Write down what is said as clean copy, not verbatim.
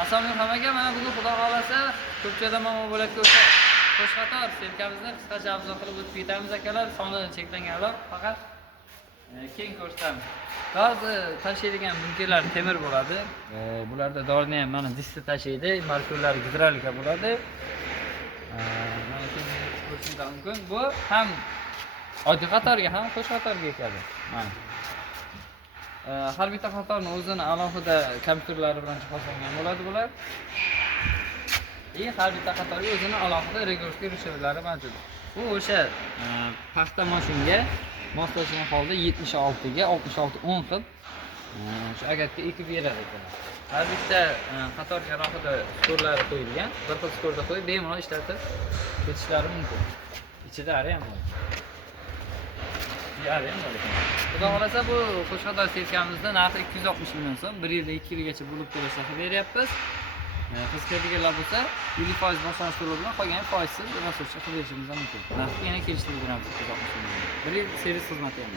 Assalomu alaykum hammaga. Mana bugun xudo xolasa ko'pchada momo bo'lak ko'rsa qo'shqator serkamizni qisqacha obzor qilib o'tib ketamiz akalar. Soni cheklanganlar faqat keng ko'rsatamiz. Ba'zi tashiydigan bunkerlar temir bo'ladi. Bularda dorini ham mana diskda tashiydi, markurlar gidrolika bo'ladi. Mana ko'rishingiz mumkin. Bu ham oddiy qatorga ham qo'shqatorga ekadi. Mana har bitta qatorni o'zini alohida kompyuterlari bilan jihozlangan bo'ladi bular. Har bitta qatorga o'zini alohida regurskiy ruchkalari mavjud. Bu o'sha paxta mashinaga moslashgan holda 76 ga 66 10 qilib shu agatga ekib beradi ekan. Har bitta qatorga alohida stollar qo'yilgan. Bir xil stolda qo'yib bemalol ishlatib ketishlari mumkin. Ichida ham bor. Xudo xolasa bu qo'shqator serkamizda narxi 260 million so'm, 1 yilda 2 yilgacha bo'lib to'lashga beryapmiz. Qiz keladiganlar bo'lsa 50% boshlanish to'lovi bilan qolgan foizsiz rasochcha qilib berishimiz mumkin. Narxi yana kelishtirib beramiz 260 million. 1 yil servis xizmati ham.